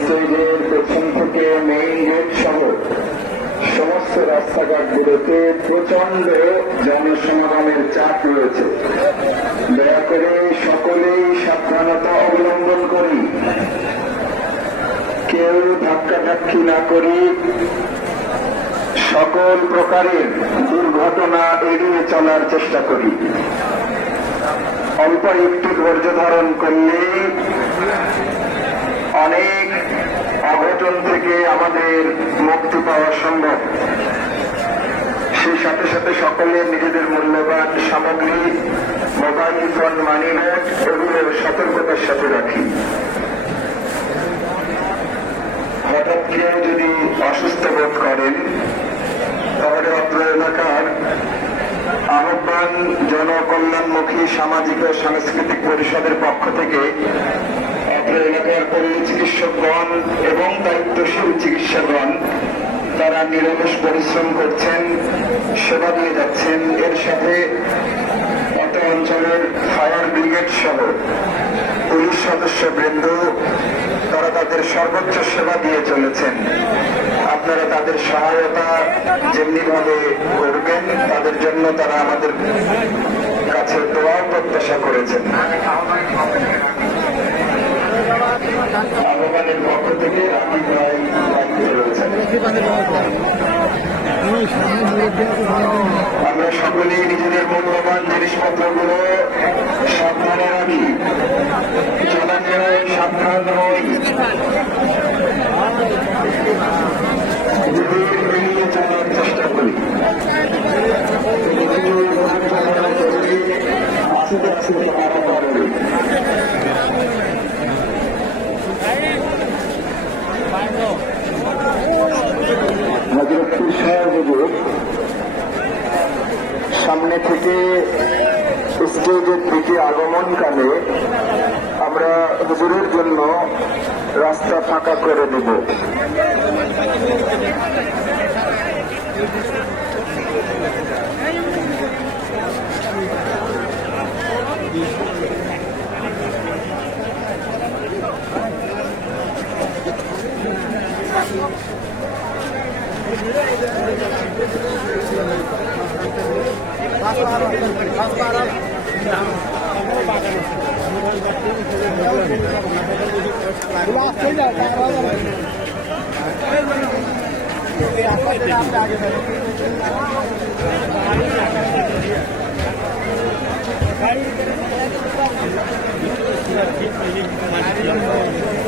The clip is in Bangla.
স্টেজের পেছন থেকে মেইন গেট সহ সমস্ত রাস্তাঘাটগুলোতে প্রচন্ড জনসমাগমের চাপ রয়েছে। দয়া করে সকলেই সাবধানতা অবলম্বন করি, কেউ ধাক্কাধাক্কি না করি, সকল প্রকারের দুর্ঘটনা এড়িয়ে চলার চেষ্টা করি। অল্প একটু ধৈর্য ধারণ করলে অনেক অঘটন থেকে আমাদের মুক্তি পাওয়া সম্ভব। সেই সাথে সাথে সকলে নিজেদের মূল্যবান সামগ্রী, মোবাইল ফোন, মানি ব্যাগ এগুলো সতর্কতার সাথে রাখি। হঠাৎ কেউ যদি অসুস্থ বোধ করেন তাহলে অত্র এলাকার আহ্বান জনকল্যাণমুখী সামাজিক ও সাংস্কৃতিক পরিষদের পক্ষ থেকে অত্র এলাকার পল্লী চিকিৎসকগণ এবং দায়িত্বশীল চিকিৎসকগণ তারা নিরলস পরিশ্রম করছেন, সেবা দিয়ে যাচ্ছেন। এর সাথে অত্র অঞ্চলের ফায়ার ব্রিগেড সহ পুলিশ সদস্যবৃন্দ তারা তাদের সর্বোচ্চ সেবা দিয়ে চলেছেন। আপনারা তাদের সহায়তা যেমনি ভাবে করবেন, তাদের জন্য তারা আমাদের কাছে দোয়া প্রত্যাশা করেছেন। আহ্বানের পক্ষ থেকে রাকিব ভাই দায়িত্বে রয়েছেন। আমরা সকলেই নিজেদের মূল্যবান জিনিসপত্রগুলো সাবধানে রাখি, চলাচলে সাবধান হই, এড়িয়ে চলার চেষ্টা করি। আসতে আসতে হযরতপুর সাহেব হুজুর সামনে থেকে স্টেজের দিকে আগমনকালে আমরা হুজুরের জন্য রাস্তা ফাঁকা করে দেব। गाड़ी